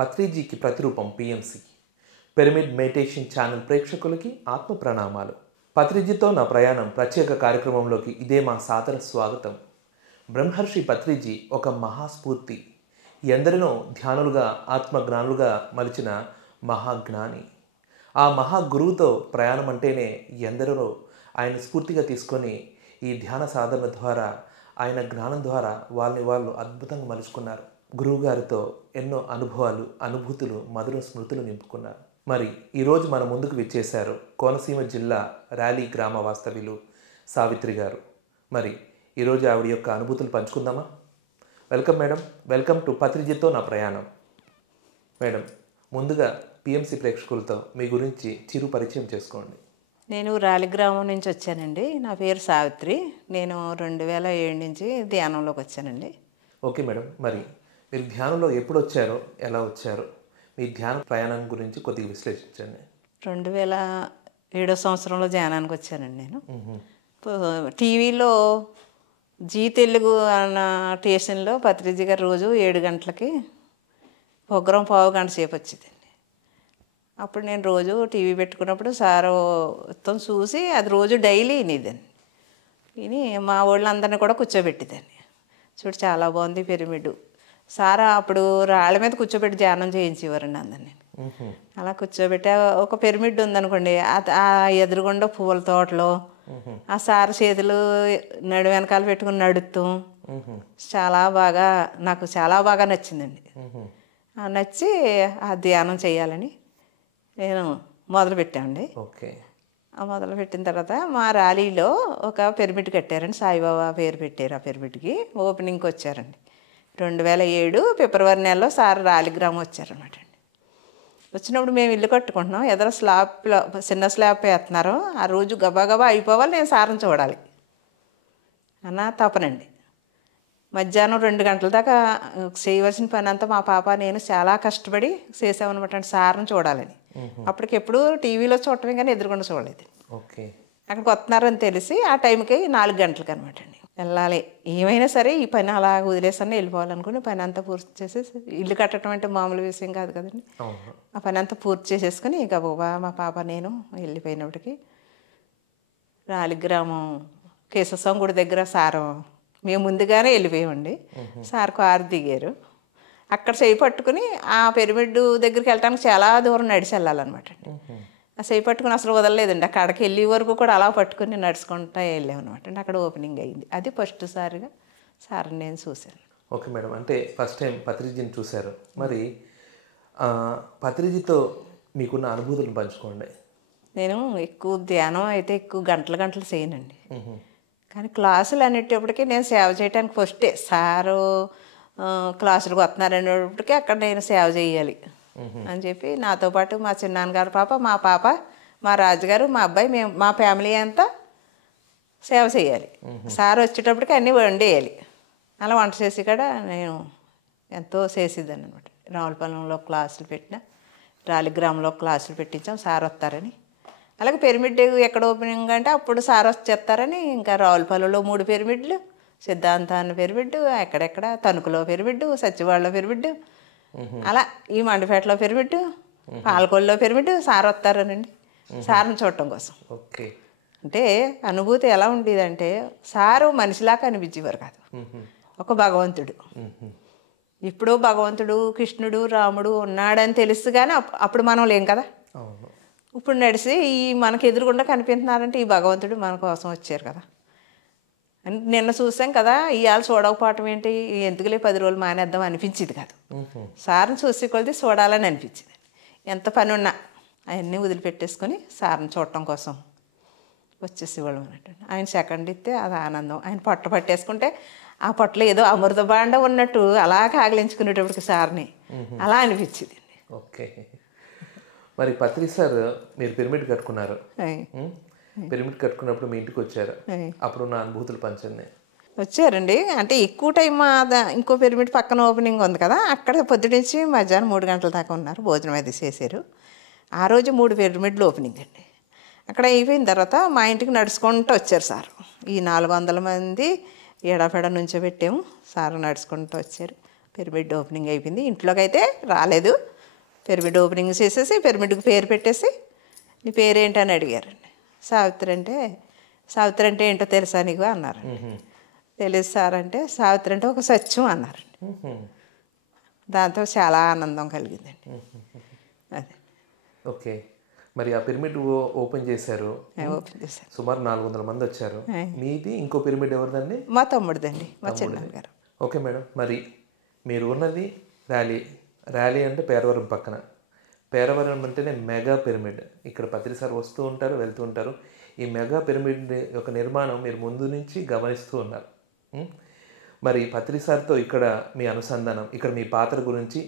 పత్రిజీకి ప్రతిరూపం PMC pyramid meditation channel ప్రేక్షకులకి ఆత్మ ప్రణామాలు. పత్రిజీతో నా ప్రయాణం ప్రత్యేక కార్యక్రమంలోకి ఇదే మా సాదర స్వాగతం. బ్రహ్మర్షి పత్రిజీ ఒక మహాస్ఫూర్తి, ఎందరినో ధ్యానులుగా ఆత్మజ్ఞానులుగా మలిచిన మహాజ్ఞాని. ఆ మహాగురువుతో ప్రయాణం అంటేనే ఎందరో ఆయన స్ఫూర్తిగా తీసుకొని ఈ ధ్యాన సాధన ద్వారా, ఆయన జ్ఞానం ద్వారా వాళ్ళని వాళ్ళు అద్భుతంగా మలుచుకున్నారు. గురువుగారితో ఎన్నో అనుభవాలు, అనుభూతులు, మధుర స్మృతులు నింపుకున్నారు. మరి ఈరోజు మన ముందుకు విచ్చేశారు కోనసీమ జిల్లా ర్యాలీ గ్రామ వాస్తవ్యులు సావిత్రి గారు. మరి ఈరోజు ఆవిడ యొక్క అనుభూతులు పంచుకుందామా? వెల్కమ్ మేడం, వెల్కమ్ టు పత్రిజీతో నా ప్రయాణం. మేడం, ముందుగా పిఎంసి ప్రేక్షకులతో మీ గురించి చిరు పరిచయం చేసుకోండి. నేను ర్యాలీ గ్రామం నుంచి వచ్చానండి. నా పేరు సావిత్రి. నేను 2007 నుంచి ధ్యానంలోకి వచ్చానండి. ఓకే మేడం, మరి మీరు ధ్యానంలో ఎప్పుడు వచ్చారో, ఎలా వచ్చారో, మీ ధ్యాన ప్రయాణం గురించి కొద్దిగా విశ్లేషించండి. 2007 సంవత్సరంలో ధ్యానానికి వచ్చానండి నేను. టీవీలో జీ తెలుగు అన్న స్టేషన్లో పత్రిజీ గారు రోజు 7 గంటలకి ప్రోగ్రాం పావు గంట సేపు వచ్చిందండి. అప్పుడు నేను రోజు టీవీ పెట్టుకున్నప్పుడు సారు మొత్తం చూసి అది రోజు డైలీ వినేదాన్ని. విని మా వాళ్ళందరినీ కూడా కూర్చోబెట్టేదాన్ని. చూడు చాలా బాగుంది పిరమిడ్. సారా అప్పుడు రాళ్ళ మీద కూర్చోబెట్టి ధ్యానం చేయించేవారండి అందరినీ. అలా కూర్చోబెట్టి ఒక పిరమిడ్ ఉందనుకోండి, ఆ ఎదురుగుండా పువ్వుల తోటలో ఆ సార చేతులు నడు వెనకాల పెట్టుకుని నడుస్తూ నాకు చాలా బాగా నచ్చిందండి. నచ్చి ఆ ధ్యానం చేయాలని నేను మొదలుపెట్టామండి. ఓకే. మొదలుపెట్టిన తర్వాత మా ర్యాలీలో ఒక పిరమిడ్ కట్టారండి. సాయిబాబా పేరు పెట్టారు. ఆ పిరమిడ్కి ఓపెనింగ్కి వచ్చారండి. 2007 ఫిబ్రవరి నెలలో సార్ ర్యాలీ గ్రామం వచ్చారనమాట అండి. వచ్చినప్పుడు మేము ఇల్లు కట్టుకుంటున్నాం. ఎదురు స్లాబ్లో చిన్న స్లాబ్ వేస్తున్నారు. ఆ రోజు గబా అయిపోవాలి, నేను సార్ని చూడాలి అన్న తపనండి. మధ్యాహ్నం 2 గంటల దాకా చేయవలసిన పని అంతా మా పాప నేను చాలా కష్టపడి చేసామన్నమాట అండి, సార్ని చూడాలని. అప్పటికెప్పుడు టీవీలో చూడటమే కానీ ఎదురుకుండా చూడలేదు. ఓకే. అక్కడికి వస్తున్నారని తెలిసి ఆ టైంకి 4 గంటలకు అనమాట అండి వెళ్ళాలి. ఏమైనా సరే ఈ పని అలా వదిలేసన్నా వెళ్ళిపోవాలనుకుని పని అంతా పూర్తి చేసేసి, ఇల్లు కట్టడం అంటే మామూలు విషయం కాదు కదండి. ఆ పని అంతా పూర్తి చేసేసుకుని ఇక మా పాప నేను వెళ్ళిపోయినప్పటికీ రాలిగ్రామం కేశవస్వామి గుడి దగ్గర సారు మేము ముందుగానే వెళ్ళిపోయామండి. సార్ కారు దిగారు. అక్కడ చేయి పట్టుకుని ఆ పిరమిడ్ దగ్గరికి వెళ్ళడానికి చాలా దూరం నడిచి వెళ్ళాలన్నమాట అండి. ఆ చేయి పట్టుకుని అసలు వదలలేదండి. అక్కడికి వెళ్ళే వరకు కూడా అలా పట్టుకుని నడుచుకుంటూ వెళ్ళామన్నమాట అండి. అక్కడ ఓపెనింగ్ అయింది. అది ఫస్ట్ సారిగా సార్ని నేను చూశాను. ఓకే మేడం, అంటే ఫస్ట్ టైం పత్రిజీని చూశారు. మరి పత్రిజీతో మీకున్న అనుభూతులను పంచుకోండి. నేను ఎక్కువ ధ్యానం అయితే ఎక్కువ గంటలు చేయనండి. కానీ క్లాసులు అనేటప్పటికీ నేను సేవ చేయడానికి ఫస్టే సారు క్లాసులకు వస్తున్నారనేటప్పటికీ అక్కడ నేను సేవ చేయాలి అని చెప్పి నాతో పాటు మా చిన్నాన్నగారు పాప, మా పాప, మా రాజుగారు, మా అబ్బాయి, మేము మా ఫ్యామిలీ అంతా సేవ చేయాలి. సార్ వచ్చేటప్పటికి అన్నీ వండేయాలి. అలా వంట చేసి కూడా నేను ఎంతో చేసేదాన్ని అనమాట. రావులపాలెంలో క్లాసులు పెట్టిన, రాలిగ్రామంలో క్లాసులు పెట్టించాం సార్ వస్తారని. అలాగే పిరమిడ్ ఎక్కడ ఓపెనింగ్ అంటే అప్పుడు సార్ వచ్చేస్తారని ఇంకా రావులపాలెంలో 3 పిరమిడ్లు, సిద్ధాంతాన్ని పిరమిడ్, ఎక్కడెక్కడ తణుకులో పిరమిడ్, సత్యవాడలో పిరమిడ్, అలా ఈ మండపేటలో పిరమిడ్, పాలకొల్లో పిరమిడ్ సార్ వస్తారనండి సార్ని చూడటం కోసం. ఓకే. అంటే అనుభూతి ఎలా ఉండేదంటే సారు మనిషిలాగా అనిపించేవారు కాదు, ఒక భగవంతుడు. ఇప్పుడు భగవంతుడు కృష్ణుడు రాముడు ఉన్నాడని తెలుసు కానీ అప్పుడు మనం లేం కదా. ఇప్పుడు నడిచి ఈ మనకు ఎదురుగుండా కనిపిస్తున్నారంటే ఈ భగవంతుడు మన కోసం వచ్చారు కదా. నిన్న చూసాం కదా, ఇవాళ చూడకపోవటం ఏంటి, ఎందుకులే 10 రోజులు మానేద్దాం అనిపించేది కాదు. సార్ని చూసి కొలిది చూడాలని అనిపించింది. ఎంత పని ఉన్నా అవన్నీ వదిలిపెట్టేసుకొని సార్ని చూడటం కోసం వచ్చేసేవాళ్ళం అన్నట్టు. ఆయన సెకండ్ ఇస్తే అది ఆనందం. ఆయన పొట్ట పట్టేసుకుంటే ఆ పొట్టలో ఏదో అమృత బాండ ఉన్నట్టు అలా కాగలించుకునేటప్పటికి సార్ని అలా అనిపించింది. ఓకే. మరి పత్రి సార్ మీరు పిరమిడ్ కట్టుకున్నారు. పిరమిడ్ కట్టుకున్నప్పుడు మీ ఇంటికి వచ్చారు. అప్పుడు నా అనుభూతులు పంచండి. వచ్చారండి. అంటే ఎక్కువ టైం ఇంకో పిరమిడ్ పక్కన ఓపెనింగ్ ఉంది కదా, అక్కడ పొద్దునుంచి మధ్యాహ్నం 3 గంటల దాకా ఉన్నారు. భోజనం అది చేశారు. ఆ రోజు 3 పిరమిడ్లు ఓపెనింగ్ అండి. అక్కడ అయిపోయిన తర్వాత మా ఇంటికి నడుచుకుంటూ వచ్చారు సార్. ఈ 400 మంది ఎడాపెడ నుంచో పెట్టాము. సార్ నడుచుకుంటూ వచ్చారు. పిరమిడ్ ఓపెనింగ్ అయిపోయింది. ఇంట్లోకి అయితే రాలేదు. పిరమిడ్ ఓపెనింగ్ చేసేసి పిరమిడ్కి పేరు పెట్టేసి నీ పేరేంటని అడిగారండి. సావిత్రి అంటే ఏంటో తెలుసా నీకు అన్నారండి. తెలుసు సార్ అంటే సావిత్రి అంటే ఒక సత్యం అన్నారండి. దాంతో చాలా ఆనందం కలిగిందండి. అదే ఓకే. మరి ఆ పిరమిడ్ ఓపెన్ చేశారు, ఓపెన్ చేశారు. సుమారు 400 మంది వచ్చారు. మీది ఇంకో పిరమిడ్ ఎవరిదండి? మా తమ్ముడిదండి, మా చిన్నగారు. Okay madam. మరి మీరు ఉన్నది ర్యాలీ అంటే పేరవరం పక్కన. పేరవరం అంటేనే మెగా పిరమిడ్. ఇక్కడ పత్రిసారి వస్తూ ఉంటారు, వెళ్తూ ఉంటారు. ఈ మెగా పిరమిడ్ యొక్క నిర్మాణం మీరు ముందు నుంచి గమనిస్తూ ఉన్నారు. మరి పత్రిసారితో ఇక్కడ మీ అనుసంధానం, ఇక్కడ మీ పాత్ర గురించి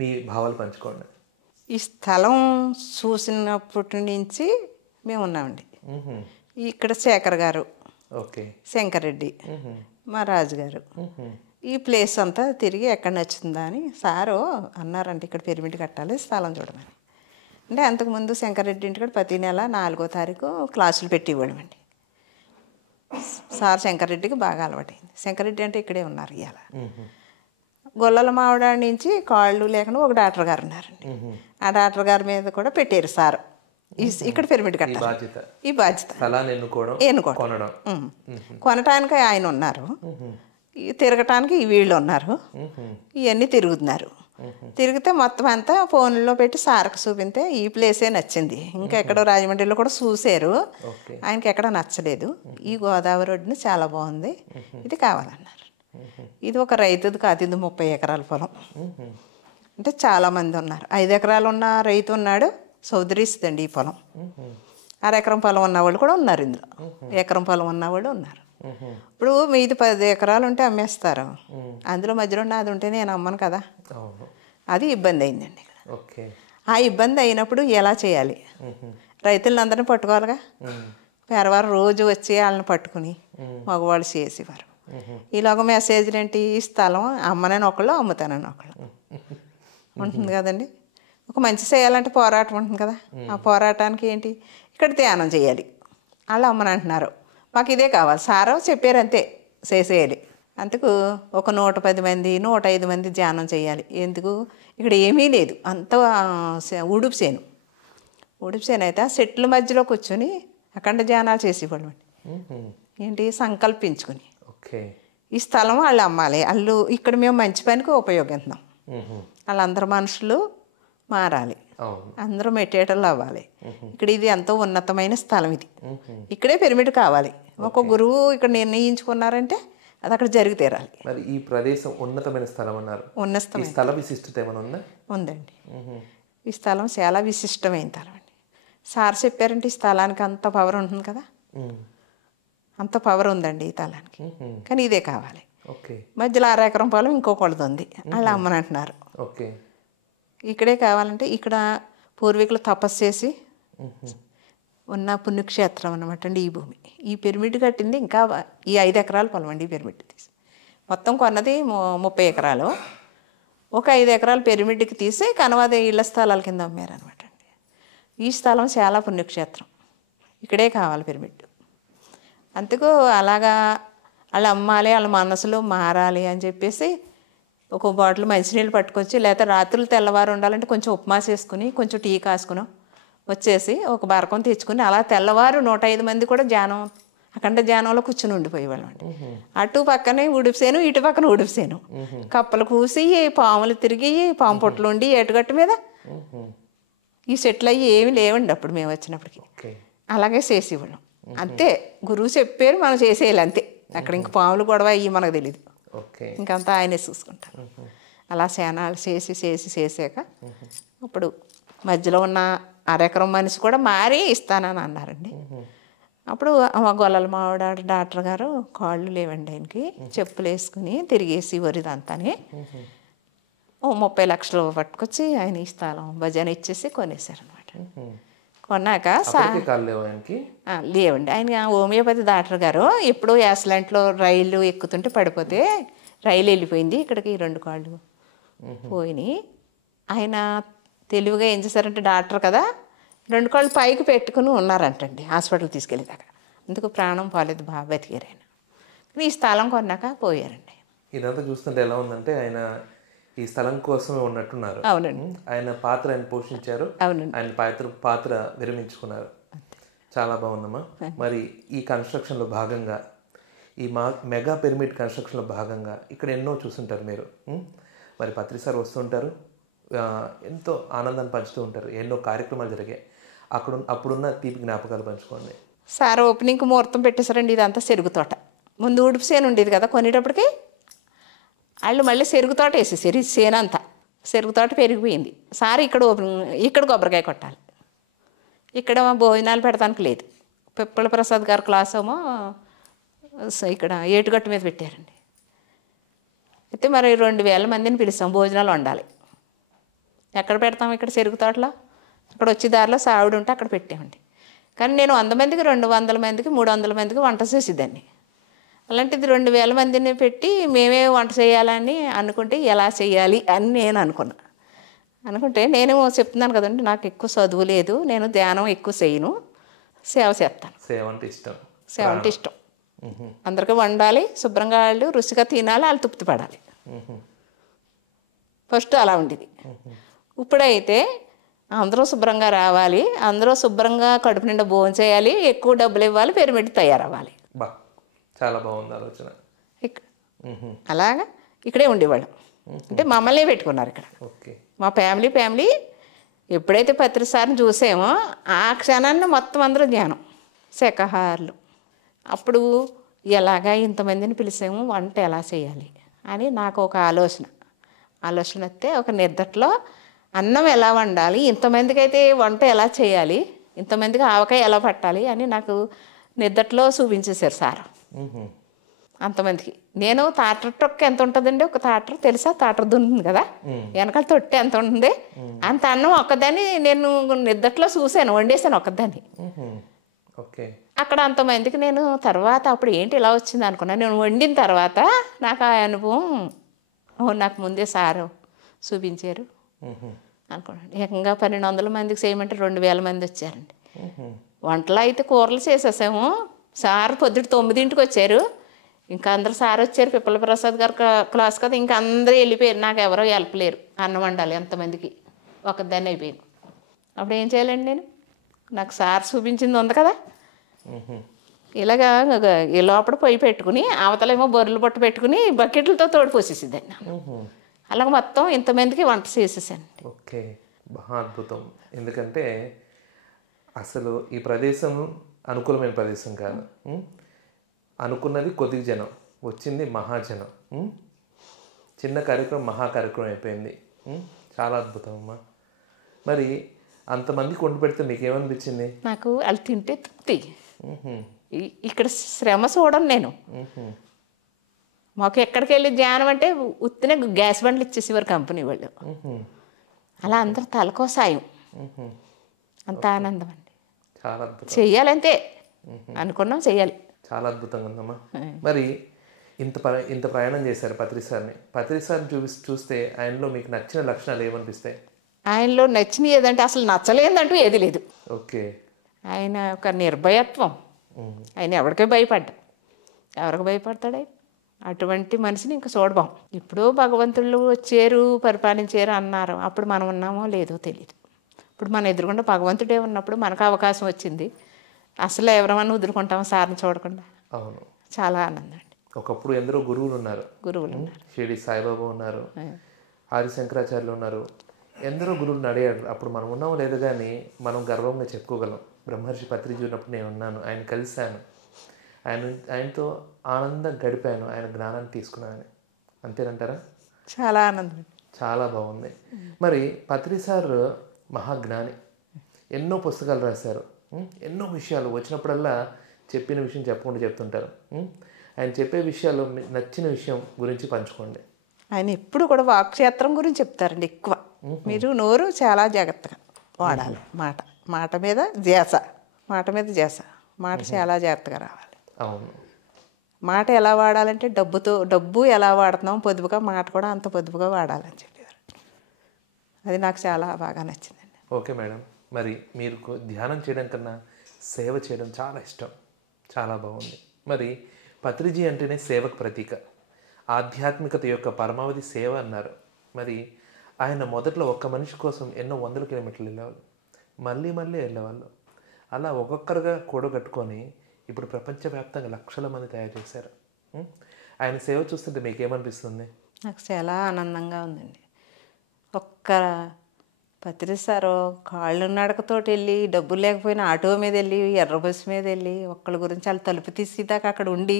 మీ భావాలు పంచుకోండి. ఈ స్థలం చూసినప్పటి నుంచి మేము ఉన్నామండి. ఇక్కడ శేఖర్ గారు, ఓకే, శంకరెడ్డి, మా రాజుగారు ఈ ప్లేస్ అంతా తిరిగి ఎక్కడ నచ్చుతుందా అని సారు అన్నారంటే ఇక్కడ పిరమిడ్ కట్టాలి, స్థలం చూడమని. అంటే అంతకుముందు శంకరెడ్డి ఇంటికాడ ప్రతి నెల 4వ తారీఖు క్లాసులు పెట్టివ్వడమండి. సార్ శంకరెడ్డికి బాగా అలవాటైంది. శంకరెడ్డి అంటే ఇక్కడే ఉన్నారు ఇవాళ. గొల్లల మావిడ నుంచి కాళ్ళు లేకుండా ఒక డాక్టర్ గారు ఉన్నారండి. ఆ డాక్టర్ గారి మీద కూడా పెట్టారు సార్ ఇక్కడ పిరమిడ్ కట్టాలి, ఈ బాధ్యత ఎన్నుకోవడం. కొనటానికి ఆయన ఉన్నారు, తిరగటానికి వీళ్ళు ఉన్నారు. ఇవన్నీ తిరుగుతున్నారు. తిరిగితే మొత్తం అంతా ఫోన్లో పెట్టి సార్కి చూపితే ఈ ప్లేసే నచ్చింది. ఇంకా ఎక్కడో రాజమండ్రిలో కూడా చూశారు, ఆయనకి ఎక్కడ నచ్చలేదు. ఈ గోదావరి ఒడ్డున చాలా బాగుంది, ఇది కావాలన్నారు. ఇది ఒక రైతుది కాదు, ఇది 30 ఎకరాల పొలం. అంటే చాలామంది ఉన్నారు. 5 ఎకరాలు ఉన్న రైతు ఉన్నాడు, సౌదరీస్తుందండి ఈ పొలం. 1/2 ఎకరం పొలం ఉన్నవాళ్ళు కూడా ఉన్నారు, ఇందులో ఎకరం పొలం ఉన్నవాళ్ళు ఉన్నారు. ఇప్పుడు మీది 10 ఎకరాలు ఉంటే అమ్మేస్తారు, అందులో మధ్యలో నాది ఉంటే నేను అమ్మను కదా, అది ఇబ్బంది అయిందండి. ఆ ఇబ్బంది అయినప్పుడు ఎలా చేయాలి? రైతులందరినీ పట్టుకోవాలిగా. పేరవారు రోజు వచ్చి వాళ్ళని పట్టుకుని మగవాళ్ళు చేసేవారు. ఇలాగ మెసేజ్లు ఏంటి, ఈ స్థలం అమ్మనని ఒకళ్ళు, అమ్ముతానని ఒకళ్ళు ఉంటుంది కదండి. ఒక మంచి చేయాలంటే పోరాటం ఉంటుంది కదా. ఆ పోరాటానికి ఏంటి, ఇక్కడ ధ్యానం చేయాలి. వాళ్ళు అమ్మనంటున్నారు, మాకు ఇదే కావాలి, సారో చెప్పారు అంతే, చేసేయాలి. అందుకు ఒక 110 మంది 105 మంది ధ్యానం చేయాలి. ఎందుకు, ఇక్కడ ఏమీ లేదు, అంత ఉడుపు సేను అయితే ఆ చెట్ల మధ్యలో కూర్చొని అఖండ ధ్యానాలు చేసేవాళ్ళు అండి. ఏంటి, సంకల్పించుకుని ఈ స్థలం వాళ్ళు అమ్మాలి, వాళ్ళు ఇక్కడ మేము మంచి పనికి ఉపయోగిస్తున్నాం, వాళ్ళందరూ మనుషులు మారాలి, అందరూ మెట్టేటలు అవ్వాలి. ఇక్కడ ఇది ఎంతో ఉన్నతమైన స్థలం, ఇది ఇక్కడే పిరమిడ్ కావాలి. ఒక గురువు ఇక్కడ నిర్ణయించుకున్నారంటే అది అక్కడ జరిగి తీరాలి. మరి ఈ ప్రదేశం ఉన్నతమైన స్థలం అన్నారు, ఉన్నతమైన స్థల విశిష్టత ఏమైనా ఉందా? ఉందండి. ఈ స్థలం చాలా విశిష్టమైన స్థలం అండి. సార్ చెప్పారంటే ఈ స్థలానికి అంత పవర్ ఉంటుంది కదా, అంత పవర్ ఉందండి ఈ స్థలానికి. కానీ ఇదే కావాలి. మధ్యలో 1/2 ఎకరం పొలం ఇంకొకళ్ళది ఉంది, వాళ్ళు అమ్మనంటున్నారు. ఇక్కడే కావాలంటే ఇక్కడ పూర్వీకులు తపస్సు చేసి ఉన్న పుణ్యక్షేత్రం అనమాట అండి ఈ భూమి. ఈ పిరమిడ్ కట్టింది ఇంకా ఈ 5 ఎకరాల పొలం అండి. ఈ పిరమిడ్ తీసి మొత్తం కొన్నది 30 ఎకరాలు. ఒక 5 ఎకరాలు పిరమిడ్కి తీసి కనవాది ఇళ్ల స్థలాల కింద అమ్మారనమాట అండి. ఈ స్థలం చాలా పుణ్యక్షేత్రం, ఇక్కడే కావాలి పిరమిడ్. అందుకు అలాగా వాళ్ళు అమ్మాలి, వాళ్ళ మనసులో మారాలి అని చెప్పేసి ఒక బాటిల్ మంచినీళ్ళు పట్టుకొచ్చి, లేకపోతే రాత్రులు తెల్లవారు ఉండాలంటే కొంచెం ఉప్మా చేసుకుని కొంచెం టీ కాసుకుని వచ్చేసి ఒక బరకం తెచ్చుకుని అలా తెల్లవారు 105 మంది కూడా ధ్యానం, అఖండ ధ్యానంలో కూర్చుని ఉండిపోయేవాళ్ళం అండి. అటు పక్కనే ఉడిపిసేను, ఇటు పక్కన ఉడిపిసేను, కప్పలు కూసి పాములు తిరిగి పాము పొట్లు ఉండి ఏటుగట్టు మీద. ఈ సెట్లు అయ్యి ఏమి లేవండి అప్పుడు మేము వచ్చినప్పటికి. అలాగే చేసేవాళ్ళం అంతే. గురువు చెప్పారు, మనం చేసేయాలి అంతే. అక్కడ ఇంక పాములు గొడవ అయ్యి మనకు తెలీదు, ఇంకంతా ఆయనే చూసుకుంటారు. అలా శానాలు చేసాక అప్పుడు మధ్యలో ఉన్న 1/2 ఎకరం మనిషి కూడా మారి ఇస్తానని అన్నారండి. అప్పుడు గొల్లల మావిడ డాక్టర్ గారు కాళ్ళు లేవండి ఆయనకి, చెప్పులు వేసుకుని తిరిగేసి వరిదంతాని 30 లక్షలు పట్టుకొచ్చి ఆయన ఈ స్థలం భజన ఇచ్చేసి కొనేసారనమాట. కొన్నాక లేవండి ఆయన హోమియోపతి డాక్టర్ గారు ఎప్పుడో యాక్సిడెంట్లో రైలు ఎక్కుతుంటే పడిపోతే రైలు వెళ్ళిపోయింది, ఇక్కడికి 2 కాళ్ళు పోయినాయి. ఆయన తెలివిగా ఏం చేశారంటే డాక్టర్ కదా 2 కాళ్ళు పైకి పెట్టుకుని ఉన్నారంటండి హాస్పిటల్కి తీసుకెళ్ళేదాకా. అందుకు ప్రాణం పోలేదు, బాగా బతికారు ఆయన. ఈ స్థలం కొన్నాక పోయారండి. ఇదంతా చూస్తుంటే ఎలా ఉందంటే ఆయన ఈ స్థలం కోసమే ఉన్నట్టున్నారు. అవునండి. ఆయన పాత్ర ఆయన పోషించారు, అవునండి. ఆయన పాత్ర విరమించుకున్నారు. చాలా బాగుందమ్మా. మరి ఈ కన్స్ట్రక్షన్లో భాగంగా ఈ మెగా పిరమిడ్ కన్స్ట్రక్షన్లో భాగంగా ఇక్కడ ఎన్నో చూస్తుంటారు మీరు. మరి పత్రి సార్ వస్తుంటారు, ఎంతో ఆనందాన్ని పంచుతూ ఉంటారు. ఎన్నో కార్యక్రమాలు జరిగాయి అప్పుడున్న తీపి జ్ఞాపకాలు పంచుకోండి. సార్ ఓపెనింగ్కి ముహూర్తం పెట్టేశారండి. ఇదంతా సెరుగు తోట. ముందు ఉడుపు సేను ఉండేది కదా, కొనేటప్పటికి వాళ్ళు మళ్ళీ సెరుగు తోట వేసేసారు. ఈ సేను అంతా సెరుగు తోట పెరిగిపోయింది. సార్ ఇక్కడ కొబ్బరికాయ కొట్టాలి, ఇక్కడ భోజనాలు పెడతానికి లేదు. పిప్పల ప్రసాద్ గారు క్లాస్ ఏమో ఇక్కడ ఏటుగట్టు మీద పెట్టారండి. అయితే మరి 2000 మందిని పిలుస్తాం, భోజనాలు వండాలి. ఎక్కడ పెడతాం? ఇక్కడ చెరుకు తోటలో. అక్కడ వచ్చే దారిలో సావిడ ఉంటే అక్కడ పెట్టామండి. కానీ నేను 100 మందికి 200 మందికి 300 మందికి వంట చేసేదాన్ని. అలాంటిది 2000 మందిని పెట్టి మేమే వంట చేయాలని అనుకుంటే ఎలా చేయాలి అని నేను అనుకుంటే నేను చెప్తున్నాను కదండి, నాకు ఎక్కువ చదువు లేదు, నేను ధ్యానం ఎక్కువ చేయను, సేవ చేస్తాను. సేవ అంటే ఇష్టం. అందరికీ వండాలి, శుభ్రంగా వాళ్ళు రుచిగా తినాలి, వాళ్ళు తృప్తి పడాలి. ఫస్ట్ అలా ఉండేది. ఇప్పుడైతే అందరూ శుభ్రంగా రావాలి, అందరూ శుభ్రంగా కడుపు నిండా భోజనం చేయాలి, ఎక్కువ డబ్బులు ఇవ్వాలి, పిరమిడ్ తయారవ్వాలి. చాలా బాగుంది ఆలోచన. అలాగా ఇక్కడే ఉండేవాళ్ళం. అంటే మమ్మల్ని పెట్టుకున్నారు ఇక్కడ. మా ఫ్యామిలీ ఎప్పుడైతే పత్రి సార్ని చూసామో ఆ క్షణాన్ని మొత్తం అందరూ ధ్యానం, శాఖాహారులు. అప్పుడు ఎలాగా ఇంతమందిని పిలిచాము, వంట ఎలా చేయాలి అని నాకు ఒక ఆలోచన వస్తే ఒక నిద్దట్లో అన్నం ఎలా వండాలి, ఇంతమందికి అయితే వంట ఎలా చేయాలి, ఇంతమందికి ఆవకాయ ఎలా పట్టాలి అని నాకు నిద్దట్లో చూపించేశారు సార్. అంతమందికి నేను తాటర్ టొక్క ఎంత ఉంటుందండి, ఒక తాటర్ తెలుసా, తాటర్ దున్నుంది కదా, వెనకాల తొట్టి ఎంత ఉంటుంది, అంత అన్నం ఒక్కదాన్ని నేను నిద్దట్లో చూశాను, వండేసాను ఒక్కదాన్ని. అక్కడ అంతమందికి నేను తర్వాత అప్పుడు ఏంటి ఇలా వచ్చింది అనుకున్నాను. నేను వండిన తర్వాత నాకు ఆ అనుభవం, నాకు ముందే సారు చూపించారు అనుకున్నాను. ఏకంగా 1200 మందికి చేయమంటే 2000 మంది వచ్చారండి. వంటలు అయితే కూరలు చేసేసాము. సార్ పొద్దుట 9ంటికి వచ్చారు. ఇంకా అందరు సార్ వచ్చారు, పిప్పల ప్రసాద్ గారు క్లాస్ కదా, ఇంకా అందరూ వెళ్ళిపోయారు. నాకు ఎవరో హెల్ప్ లేరు, అన్నం వండాలి ఎంతమందికి, ఒకదాన్ని అయిపోయాను. అప్పుడు ఏం చేయాలండి నేను, నాకు సార్ చూపించింది ఉంది కదా, ఇలాగా ఈ లోపల పొయ్యి పెట్టుకుని అవతలేమో బొర్రెలు బొట్ట పెట్టుకుని బకెట్లతో తోడిపోసేసిద్దండి. అలాగ మొత్తం ఇంతమందికి వంట చేసేసాను. మహా అద్భుతం. ఎందుకంటే అసలు ఈ ప్రదేశం అనుకూలమైన ప్రదేశం కాదు. అనుకున్నది కొద్ది జనం, వచ్చింది మహాజనం. చిన్న కార్యక్రమం మహా కార్యక్రమం అయిపోయింది. చాలా అద్భుతం అమ్మా. మరి అంతమందికి వండి పెడితే మీకు ఏమనిపించింది? నాకు వాళ్ళు తింటే తృప్తి. ఇక్కడ శ్రమ చూడను నేను. మాకు ఎక్కడికి వెళ్ళి ధ్యానం అంటే ఉత్తినే గ్యాస్ బండ్లు ఇచ్చేసేవారు కంపెనీ వాళ్ళు. అలా అందరూ తలకో సాయం, అంత ఆనందం అండి. చాలా అద్భుతం. చెయ్యాలంతే అనుకున్నాం, చెయ్యాలి. చాలా అద్భుతంగా ఉందమ్మా. మరి ఇంత ప్రయాణం చేశారు పత్రి సార్ని చూస్తే ఆయనలో మీకు నచ్చిన లక్షణాలు ఏమనిపిస్తాయి? ఆయనలో నచ్చినవి ఏదంటే అసలు నచ్చలేదంటూ ఏది లేదు. ఆయన ఒక నిర్భయత్వం. ఆయన ఎవరికి భయపడతాడు ఆయన? అటువంటి మనిషిని ఇంకా చూడబాం. ఇప్పుడు భగవంతుళ్ళు వచ్చారు, పరిపాలించారు అన్నారు, అప్పుడు మనం ఉన్నామో లేదో తెలియదు. ఇప్పుడు మన ఎదురుగుండా భగవంతుడే ఉన్నప్పుడు మనకు అవకాశం వచ్చింది, అసలు ఎవరమన్నా వదులుకుంటాం సార్ని చూడకుండా. అవును, చాలా ఆనందం అండి. ఒకప్పుడు ఎందరో గురువులు ఉన్నారు. షిరిడి సాయిబాబా ఉన్నారు, ఆది శంకరాచార్యులు ఉన్నారు, ఎందరో గురువులు అడిగారు. అప్పుడు మనం ఉన్నామో లేదో కానీ మనం గర్వంగా చెప్పుకోగలం. బ్రహ్మర్షి పత్రిజీ ఉన్నప్పుడు నేను ఉన్నాను, ఆయన కలిశాను, ఆయనతో ఆనందం గడిపాను, ఆయన జ్ఞానాన్ని తీసుకున్నాను. అంతేనంటారా? చాలా ఆనందం, చాలా బాగుంది. మరి పత్రి సార్ మహాజ్ఞాని, ఎన్నో పుస్తకాలు రాశారు, ఎన్నో విషయాలు వచ్చినప్పుడల్లా చెప్పిన విషయం చెప్పకుండా చెప్తుంటారు. ఆయన చెప్పే విషయాలు నచ్చిన విషయం గురించి పంచుకోండి. ఆయన ఎప్పుడు కూడా వాక్క్షేత్రం గురించి చెప్తారండి ఎక్కువ. మీరు నోరు చాలా జాగ్రత్తగా వాడాలి, మాట మీద ధ్యాస, మాట చాలా జాగ్రత్తగా రావాలి. అవును, మాట ఎలా వాడాలంటే డబ్బు ఎలా వాడుతున్నాం పొదుపుగా, మాట కూడా అంత పొదుపుగా వాడాలని చెప్పేవారు. అది నాకు చాలా బాగా నచ్చిందండి. ఓకే మేడం, మరి మీరు ధ్యానం చేయడం కన్నా సేవ చేయడం చాలా ఇష్టం, చాలా బాగుంది. మరి పత్రిజీ అంటేనే సేవకు ప్రతీక. ఆధ్యాత్మికత యొక్క పరమావధి సేవ అన్నారు. మరి ఆయన మొదట్లో ఒక్క మనిషి కోసం ఎన్నో వందల కిలోమీటర్లు వెళ్ళేవాళ్ళు, మళ్ళీ మళ్ళీ వెళ్ళేవాళ్ళు. అలా ఒక్కొక్కరుగా కూడగట్టుకొని ఇప్పుడు ప్రపంచవ్యాప్తంగా లక్షల మంది తయారు చేశారు. ఆయన సేవ చూస్తుంటే మీకేమనిపిస్తుంది? నాకు చాలా ఆనందంగా ఉందండి. ఒక్క పత్రి సారు కాళ్ళు నడకతోటి వెళ్ళి, డబ్బులు లేకపోయినా ఆటో మీద వెళ్ళి, ఎర్ర బస్సు మీద వెళ్ళి, ఒక్కళ్ళ గురించి వాళ్ళు తలుపు తీసేదాకా అక్కడ ఉండి,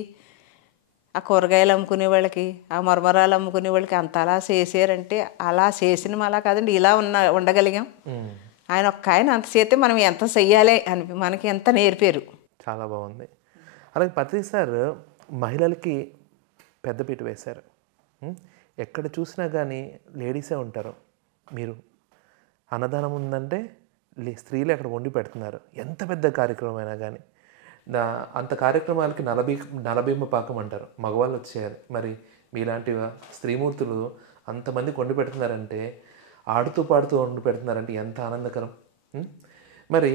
ఆ కూరగాయలు అమ్ముకునే వాళ్ళకి, ఆ మరమరాలు అమ్ముకునే వాళ్ళకి అంత అలా చేసారంటే, అలా చేసిన అలా కాదండి, ఇలా ఉండగలిగాం. ఆయన ఒక్క ఆయన అంత చేస్తే మనం ఎంత చెయ్యాలి అని మనకి ఎంత నేర్పారు. చాలా బాగుంది. అలాగే పత్రి సార్ మహిళలకి పెద్దపీట వేశారు. ఎక్కడ చూసినా కానీ లేడీసే ఉంటారు. మీరు అన్నదానం ఉందంటే స్త్రీలు అక్కడ వండి పెడుతున్నారు. ఎంత పెద్ద కార్యక్రమం అయినా కానీ అంత కార్యక్రమాలకి నలభీమ పాకం అంటారు, మగవాళ్ళు వచ్చేయాలి. మరి మీలాంటి స్త్రీమూర్తులు అంతమందికి వండి పెడుతున్నారంటే, ఆడుతూ పాడుతూ వండి పెడుతున్నారంటే ఎంత ఆనందకరం. మరి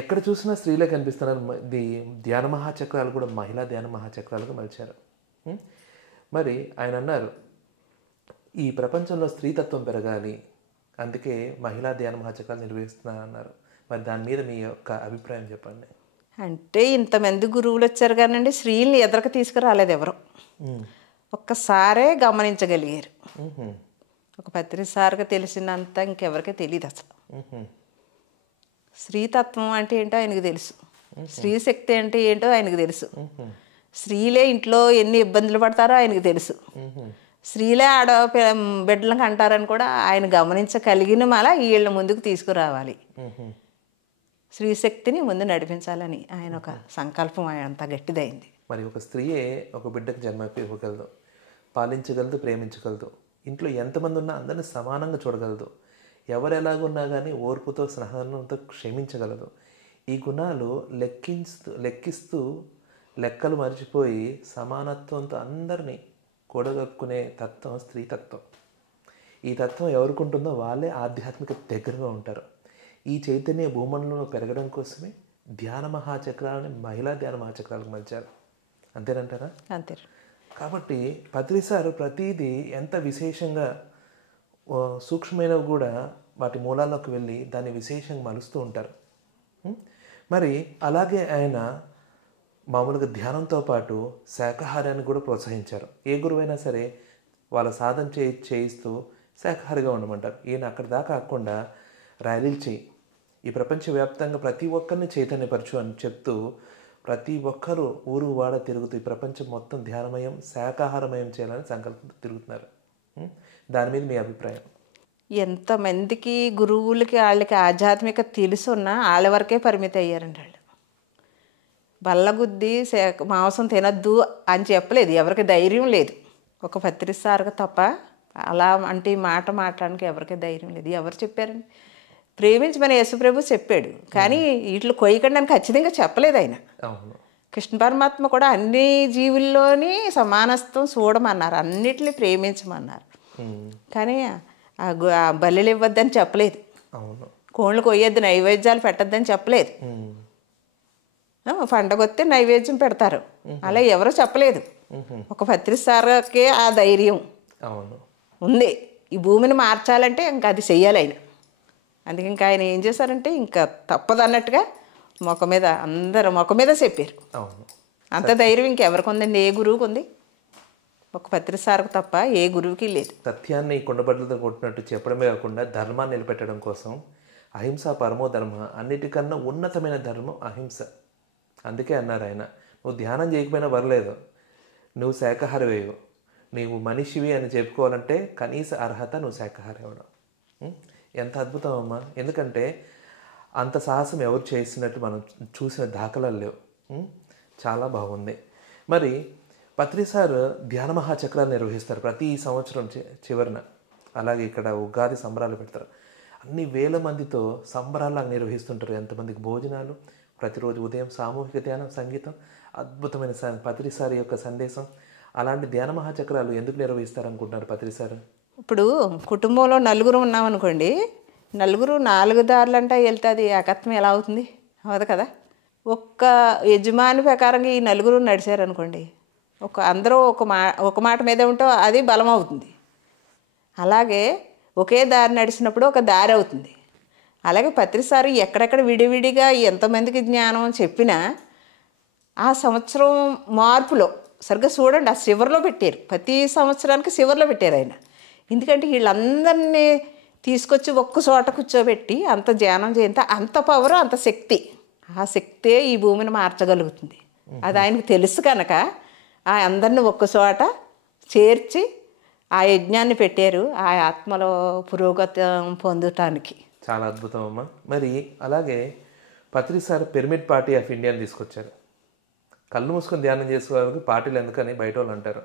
ఎక్కడ చూసినా స్త్రీలే కనిపిస్తున్నారు. ధ్యాన మహాచక్రాలు కూడా మహిళా ధ్యాన మహాచక్రాలుగా మలిచారు. మరి ఆయన అన్నారు, ఈ ప్రపంచంలో స్త్రీతత్వం పెరగాలి, అందుకే మహిళా ధ్యాన మహాచక్రాలు నిర్వహిస్తున్నారన్నారు. మరి దాని మీద మీ యొక్క అభిప్రాయం చెప్పండి. అంటే ఇంతమంది గురువులు వచ్చారు కానండి, స్త్రీల్ని ఎదరకు తీసుకురాలేదు ఎవరు. ఒక్కసారే గమనించగలిగారు. ఒక పత్రి సార్గా తెలిసినంత ఇంకెవరికీ తెలియదు అసలు. స్త్రీతత్వం అంటే ఏంటో ఆయనకు తెలుసు, స్త్రీ శక్తి అంటే ఏంటో ఆయనకు తెలుసు, స్త్రీలే ఇంట్లో ఎన్ని ఇబ్బందులు పడతారో ఆయనకు తెలుసు, స్త్రీలే బిడ్డలకు అంటారని కూడా ఆయన గమనించగలిగిన మళ్ళా వీళ్ళ ముందుకు తీసుకురావాలి, స్త్రీశక్తిని ముందు నడిపించాలని ఆయన ఒక సంకల్పం ఆయన అంత గట్టిదైంది. మరి ఒక స్త్రీయే ఒక బిడ్డకు జన్మ ఇవ్వగలదు, పాలించగలదు, ప్రేమించగలదు, ఇంట్లో ఎంతమంది ఉన్నా అందరినీ సమానంగా చూడగలదు, ఎవరు ఎలాగున్నా కానీ ఓర్పుతో సహనంతో క్షమించగలదు. ఈ గుణాలు లెక్కిస్తూ లెక్కలు మర్చిపోయి సమానత్వంతో అందరినీ కూడగట్టుకునే తత్వం స్త్రీతత్వం. ఈ తత్వం ఎవరికి ఉంటుందో వాళ్ళే ఆధ్యాత్మిక దగ్గరగా ఉంటారు. ఈ చైతన్య భూమండలంలో పెరగడం కోసమే ధ్యాన మహాచక్రాలని మహిళా ధ్యాన మహాచక్రాలకు మలిచారు. అంతేనంటారా? అంతే. కాబట్టి పత్రి సార్ ప్రతిదీ ఎంత విశేషంగా సూక్ష్మమైనవి కూడా వాటి మూలాల్లోకి వెళ్ళి దాన్ని విశేషంగా మలుస్తూ ఉంటారు. మరి అలాగే ఆయన మామూలుగా ధ్యానంతో పాటు శాకాహారాన్ని కూడా ప్రోత్సహించారు. ఏ గురువైనా సరే వాళ్ళ సాధన చేయిస్తూ శాకాహారిగా ఉండమంటారు. ఈయన అక్కడ దాకా కాకుండా ర్యాలీలు చేయి, ఈ ప్రపంచవ్యాప్తంగా ప్రతి ఒక్కరిని చైతన్యపరచు అని చెప్తూ ప్రతి ఒక్కరూ ఊరు వాడ తిరుగుతూ ఈ ప్రపంచం మొత్తం ధ్యానమయం శాకాహారమయం చేయాలని సంకల్పంతో తిరుగుతున్నారు. దాని మీద మీ అభిప్రాయం? ఎంతమందికి గురువులకి వాళ్ళకి ఆధ్యాత్మిక తెలుసున్నా వాళ్ళ వరకే పరిమితి అయ్యారండి. వాళ్ళు బల్లగుద్ది మాంసం తినద్దు అని చెప్పలేదు, ఎవరికి ధైర్యం లేదు. ఒక పత్రి సార్గా తప్ప అలా అంటే మాట మాట్లాడడానికి ఎవరికి ధైర్యం లేదు. ఎవరు చెప్పారండి? ప్రేమించి మన యేసుప్రభు చెప్పాడు, కానీ వీటిలో కొయ్యకండి అని ఖచ్చితంగా చెప్పలేదు ఆయన. కృష్ణ పరమాత్మ కూడా అన్ని జీవుల్లోని సమానత్వం చూడమన్నారు, అన్నిటిని ప్రేమించమన్నారు. కానీ ఆ బల్లెలు ఇవ్వద్దని చెప్పలేదు, కోళ్ళు కొయ్యొద్దు, నైవేద్యాలు పెట్టద్దని చెప్పలేదు. పండగ వస్తే నైవేద్యం పెడతారు, అలా ఎవరో చెప్పలేదు. ఒక పత్రి సార్కే ఆ ధైర్యం ఉంది. ఈ భూమిని మార్చాలంటే ఇంకా అది చెయ్యాలి ఆయన. అందుకే ఇంకా ఆయన ఏం చేశారంటే ఇంకా తప్పదన్నట్టుగా అందరూ మొక్క మీద చెప్పారు. అంత ధైర్యం ఇంకెవరికి ఉందండి? ఏ గురువుకు ఉంది? ఒక పత్రి సార్కు తప్ప ఏ గురువుకి లేదు. సత్యాన్ని కొండబడ్లతో కొట్టినట్టు చెప్పడమే కాకుండా ధర్మాన్ని నిలబెట్టడం కోసం అహింస పరమో ధర్మ, అన్నిటికన్నా ఉన్నతమైన ధర్మం అహింస. అందుకే అన్నారు ఆయన, నువ్వు ధ్యానం చేయకపోయినా పర్లేదు, నువ్వు శాకాహారి వేయవు, నీవు మనిషివి అని చెప్పుకోవాలంటే కనీస అర్హత నువ్వు శాకాహారి అవ్వడం. ఎంత అద్భుతం అమ్మా! ఎందుకంటే అంత సాహసం ఎవరు చేసినట్టు మనం చూసిన దాఖలాలు లేవు. చాలా బాగుంది. మరి పత్రి సార్ ధ్యాన మహాచక్రాలు నిర్వహిస్తారు ప్రతి సంవత్సరం చివరిన. అలాగే ఇక్కడ ఉగాది సంబరాలు పెడతారు, అన్ని వేల మందితో సంబరాలు నిర్వహిస్తుంటారు. ఎంతమందికి భోజనాలు, ప్రతిరోజు ఉదయం సామూహిక ధ్యానం, సంగీతం, అద్భుతమైన పత్రి సార్ యొక్క సందేశం. అలాంటి ధ్యాన మహాచక్రాలు ఎందుకు నిర్వహిస్తారనుకుంటున్నారు పత్రి సార్? ఇప్పుడు కుటుంబంలో నలుగురు ఉన్నామనుకోండి, నలుగురు 4 దారులంటా వెళ్తుంది, ఏకత్వం ఎలా అవుతుంది? అవదు కదా. ఒక్క యజమాని ప్రకారంగా ఈ నలుగురు నడిచారనుకోండి, అందరూ ఒక మాట మీద ఉంటే అది బలం అవుతుంది. అలాగే ఒకే దారి నడిచినప్పుడు ఒక దారి అవుతుంది. అలాగే పత్రిసారి ఎక్కడెక్కడ విడివిడిగా ఎంతమందికి జ్ఞానం చెప్పినా ఆ సంవత్సరం మార్పులో సరిగ్గా చూడండి, ఆ చివరిలో పెట్టారు. ప్రతి సంవత్సరానికి చివరిలో పెట్టారు ఆయన. ఎందుకంటే వీళ్ళందరినీ తీసుకొచ్చి ఒక్క చోట కూర్చోబెట్టి అంత ధ్యానం చేయంత అంత పవర్, అంత శక్తి, ఆ శక్తే ఈ భూమిని మార్చగలుగుతుంది. అది ఆయనకు తెలుసు కనుక ఆ అందరిని ఒక్క చోట చేర్చి ఆ యజ్ఞాన్ని పెట్టారు, ఆ ఆత్మలో పురోగతం పొందటానికి. చాలా అద్భుతం అమ్మా. మరి అలాగే పత్రిసారి పిరమిడ్ పార్టీ ఆఫ్ ఇండియాని తీసుకొచ్చారు. కళ్ళు మూసుకొని ధ్యానం చేసుకోవడానికి పార్టీలు ఎందుకని బయట వాళ్ళు అంటారు.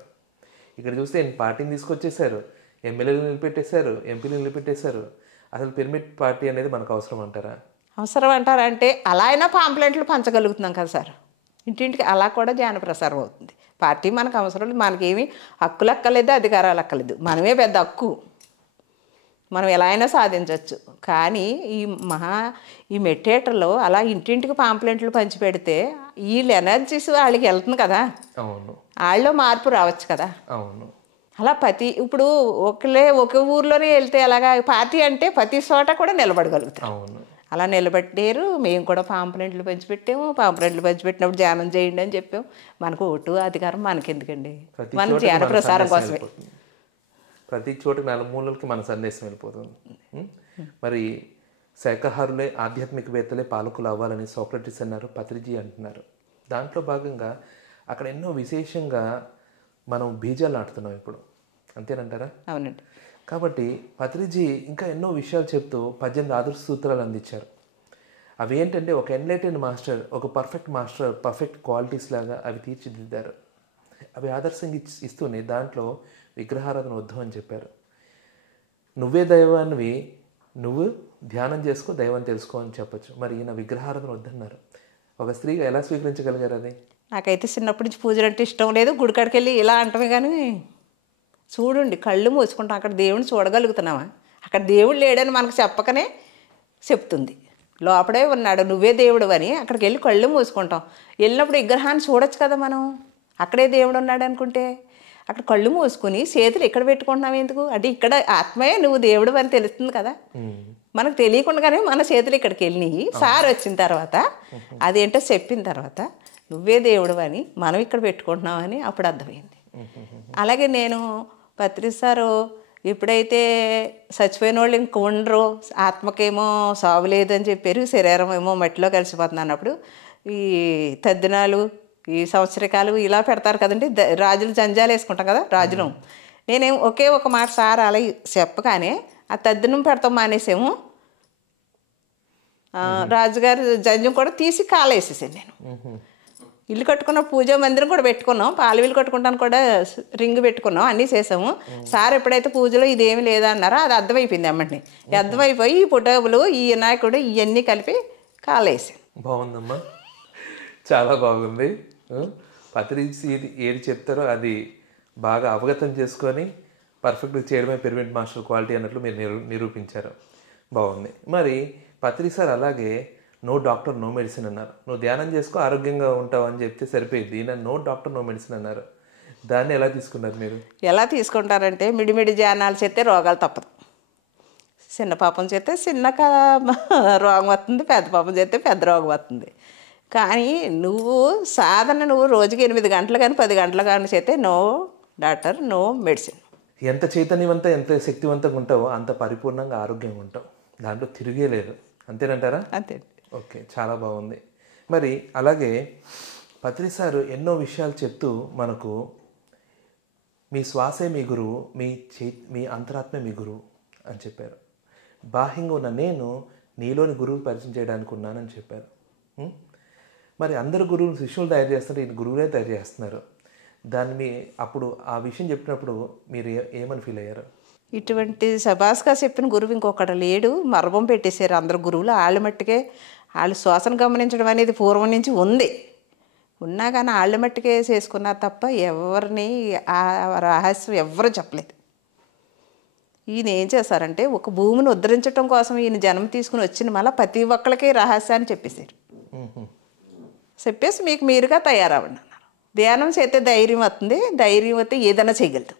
ఇక్కడ చూస్తే పార్టీని తీసుకొచ్చేసారు, ఎమ్మెల్యేలు నిలబెట్టేశారు, ఎంపీలు నిలబెట్టేశారు. అసలు పిరమిడ్ పార్టీ అనేది మనకు అవసరం అంటారా? అవసరం అంటారంటే అలా అయినా పాంప్లెంట్లు పంచగలుగుతున్నాం కదా సార్. ఇంటింటికి అలా కూడా జ్ఞాన ప్రసారం అవుతుంది. పార్టీ మనకు అవసరం లేదు. మనకేమి హక్కులు అక్కర్లేదు, అధికారాలు అక్కర్లేదు. మనమే పెద్ద హక్కు, మనం ఎలా అయినా సాధించవచ్చు. కానీ ఈ మెడిటేటర్లో అలా ఇంటింటికి పాంప్లెంట్లు పంచిపెడితే వీళ్ళ ఎనర్జీస్ వాళ్ళకి వెళ్తుంది కదా. అవును, వాళ్ళలో మార్పు రావచ్చు కదా. అవును. అలా ఇప్పుడు ఒక ఊర్లోనే వెళ్తే అలాగా పార్టీ అంటే ప్రతి చోట కూడా నిలబడగలుగుతాం. అవును, అలా నిలబెట్టారు. మేము కూడా పాంప్లెంట్లు పంచిపెట్టాము. పాంప్లెంట్లు పంచిపెట్టినప్పుడు ధ్యానం చేయండి అని చెప్పాము. మనకు ఓటు అధికారం మనకెందుకండి, మన ధ్యాన ప్రసారం కోసమే. ప్రతి చోట నలుమూలలకి మన సందేశం వెళ్ళిపోతుంది. మరి శాఖాహారులే ఆధ్యాత్మికవేత్తలే పాలకులు అవ్వాలని సోక్రటీస్ అన్నారు, పత్రిజీ అంటున్నారు. దాంట్లో భాగంగా అక్కడ ఎన్నో విశేషంగా మనం బీజాలు నాటుతున్నాం ఇప్పుడు, అంతేనంటారా? అవునండి. కాబట్టి పత్రిజీ ఇంకా ఎన్నో విషయాలు చెప్తూ 18 ఆదర్శ సూత్రాలు అందించారు. అవి ఏంటంటే ఒక ఎన్లైటెడ్ మాస్టర్, ఒక పర్ఫెక్ట్ మాస్టర్, పర్ఫెక్ట్ క్వాలిటీస్ లాగా అవి తీర్చిదిద్దారు. అవి ఆదర్శంగా ఇస్తూనే దాంట్లో విగ్రహారాధన వద్దు అని చెప్పారు. నువ్వే దైవాన్ని, నువ్వు ధ్యానం చేసుకో, దైవం తెలుసుకో అని చెప్పచ్చు. మరి ఈయన విగ్రహారాధన వద్దన్నారు. ఒక స్త్రీగా ఎలా స్వీకరించగలిగారు అది? నాకైతే చిన్నప్పటి నుంచి పూజలు అంటే ఇష్టం లేదు. గుడికాడికి వెళ్ళి ఇలా అంటమే కానీ చూడండి, కళ్ళు మూసుకుంటాం, అక్కడ దేవుడిని చూడగలుగుతున్నావా? అక్కడ దేవుడు లేడని మనకు చెప్పకనే చెప్తుంది. లోపడే ఉన్నాడు, నువ్వే దేవుడు అని. అక్కడికి వెళ్ళి కళ్ళు మూసుకుంటాం. వెళ్ళినప్పుడు విగ్రహాన్ని చూడొచ్చు కదా మనం. అక్కడే దేవుడు ఉన్నాడు అనుకుంటే అక్కడ కళ్ళు మూసుకుని చేతులు ఇక్కడ పెట్టుకుంటున్నావు ఎందుకు? అంటే ఇక్కడ ఆత్మయే నువ్వు దేవుడు అని తెలుస్తుంది కదా. మనకు తెలియకుండానే మన చేతులు ఇక్కడికి వెళ్ళినాయి. సార్ వచ్చిన తర్వాత అదేంటో చెప్పిన తర్వాత నువ్వే దేవుడు అని మనం ఇక్కడ పెట్టుకుంటున్నావు అని అప్పుడు అర్థమైంది. అలాగే నేను పత్రిసారు ఎప్పుడైతే చచ్చిపోయిన వాళ్ళు ఇంక ఉండరు, ఆత్మకేమో సాగు లేదని చెప్పారు, శరీరం ఏమో మట్టిలో కలిసిపోతుంది అన్నప్పుడు ఈ తద్దినాలు, ఈ సంవత్సరికాలు ఇలా పెడతారు కదండి. రాజులు జంజాలు వేసుకుంటాం కదా రాజులు. నేనేం ఒకే ఒక మాట సార్ అలా చెప్పగానే ఆ తద్దినం పెడతాం మానేసాము. రాజుగారు జంజం కూడా తీసి కాలేసేసాను నేను. ఇల్లు కట్టుకున్న పూజా మందిరం కూడా పెట్టుకున్నాం, పాలవిల్లు కట్టుకుంటాను కూడా రింగ్ పెట్టుకున్నాం, అన్నీ చేసాము. సార్ ఎప్పుడైతే పూజలో ఇదేమి లేదా అన్నారో అది అర్థమైపోయింది అమ్మని. అర్థమైపోయి ఈ పుటబులు, ఈ వినాయకుడు ఇవన్నీ కలిపి కాలేసాను. బాగుందమ్మా, చాలా బాగుంది. పత్రిజీ ఏది చెప్తారో అది బాగా అవగతం చేసుకొని పర్ఫెక్ట్గా చేయడమే పిరమిడ్ మాస్టర్ క్వాలిటీ అన్నట్లు మీరు నిరూపించారు. బాగుంది. మరి పత్రిజీ సార్ అలాగే నో డాక్టర్ నో మెడిసిన్ అన్నారు. నువ్వు ధ్యానం చేసుకో ఆరోగ్యంగా ఉంటావు అని చెప్తే సరిపోయింది. ఈయన నో డాక్టర్ నో మెడిసిన్ అన్నారు. దాన్ని ఎలా తీసుకున్నారు మీరు? ఎలా తీసుకుంటారంటే మిడిమిడి ధ్యానాలు చేస్తే రోగాలు తప్పదు. చిన్న పాపం చేస్తే చిన్న రోగం వస్తుంది, పెద్ద పాపం చేస్తే పెద్ద రోగం వస్తుంది. కానీ నువ్వు రోజుకి 8 గంటలు కానీ 10 గంటలు కానీ చేస్తే నో డాక్టర్ నో మెడిసిన్. ఎంత చైతన్యవంత, ఎంత శక్తివంతంగా ఉంటావో అంత పరిపూర్ణంగా ఆరోగ్యంగా ఉంటావు. దాంట్లో తిరిగే లేదు, అంతేనంటారా? అంతే. ఓకే, చాలా బాగుంది. మరి అలాగే పత్రిజీ సారు ఎన్నో విషయాలు చెప్తూ మనకు మీ శ్వాసే మీ గురువు, మీ అంతరాత్మే మీ గురువు అని చెప్పారు. బాహ్యంగా ఉన్న నేను నీలోని గురువు పరిచయం చేయడానికి ఉన్నానని చెప్పారు. మరి అందరు గురువులు శిష్యులు తయారు చేస్తుంటే ఈయన గురువులే తయారు చేస్తున్నారు. దాన్ని అప్పుడు ఆ విషయం చెప్పినప్పుడు మీరు ఏమని ఫీల్ అయ్యారు? ఇటువంటి సభాస్గా చెప్పిన గురువు ఇంకొకటి లేడు, మర్మం పెట్టేశారు అందరు గురువులు. వాళ్ళ మట్టుకే వాళ్ళు శ్వాసను గమనించడం అనేది పూర్వం నుంచి ఉంది, ఉన్నా కానీ వాళ్ళ మట్టుకే చేసుకున్నారు తప్ప ఎవరిని ఆ రహస్యం ఎవరు చెప్పలేదు. ఈయన ఏం చేశారంటే ఒక భూమిని ఉద్ధరించడం కోసం ఈయన జన్మ తీసుకుని వచ్చిన మళ్ళీ ప్రతి ఒక్కరికి రహస్యాన్ని చెప్పేశారు. చెప్పేసి మీకు మీరుగా తయారవ్వండి అన్నారు. ధ్యానం చేస్తే ధైర్యం వస్తుంది, ధైర్యం వస్తే ఏదైనా చేయగలుగుతాం.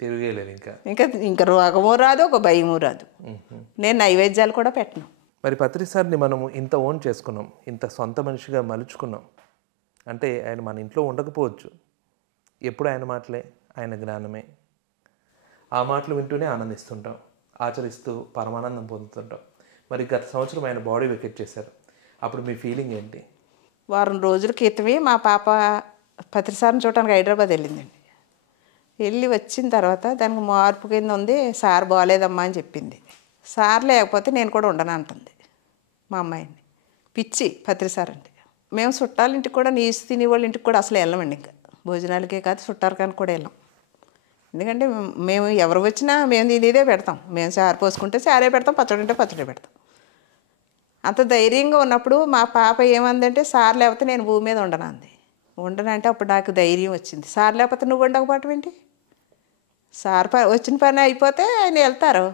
తిరిగేలేదు ఇంకా. ఇంకా ఇంకా రోగమో రాదు, ఒక భయమో రాదు. నేను నైవేద్యాలు కూడా పెట్టను. మరి పత్రి సార్ని మనము ఇంత ఓన్ చేసుకున్నాం, ఇంత సొంత మనిషిగా మలుచుకున్నాం అంటే ఆయన మన ఇంట్లో ఉండకపోవచ్చు, ఎప్పుడు ఆయన మాటలే, ఆయన జ్ఞానమే. ఆ మాటలు వింటూనే ఆనందిస్తుంటాం, ఆచరిస్తూ పరమానందం పొందుతుంటాం. మరి గత సంవత్సరం ఆయన బాడీ వెకెట్ చేశారు, అప్పుడు మీ ఫీలింగ్ ఏంటి? వారం రోజుల క్రితమే మా పాప పత్రి సార్ని చూడటానికి హైదరాబాద్ వెళ్ళిందండి. వెళ్ళి వచ్చిన తర్వాత దానికి మార్పు కింద ఉంది, సార్ బాగాలేదమ్మా అని చెప్పింది. సార్ లేకపోతే నేను కూడా ఉండను అంటుంది మా అమ్మాయిని. పిచ్చి పత్రి సార్ అంటే. మేము చుట్టాల ఇంటికి కూడా, నీసు తినే వాళ్ళ ఇంటికి కూడా అసలు వెళ్ళమండి. ఇంకా భోజనాలకే కాదు చుట్టాలకానికి కూడా వెళ్ళాం. ఎందుకంటే మేము ఎవరు వచ్చినా మేము తినేదే పెడతాం. మేము చారు పోసుకుంటే చారే పెడతాం, పచ్చడి ఉంటే పచ్చడి పెడతాం. అంత ధైర్యంగా ఉన్నప్పుడు మా పాప ఏమందంటే సార్ లేకపోతే నేను భూమి మీద ఉండను అంది. ఉండనంటే అప్పుడు నాకు ధైర్యం వచ్చింది. సార్ లేకపోతే నువ్వు ఉండకపోవటం ఏంటి? సార్ వచ్చిన పని అయిపోతే ఆయన వెళ్తారు,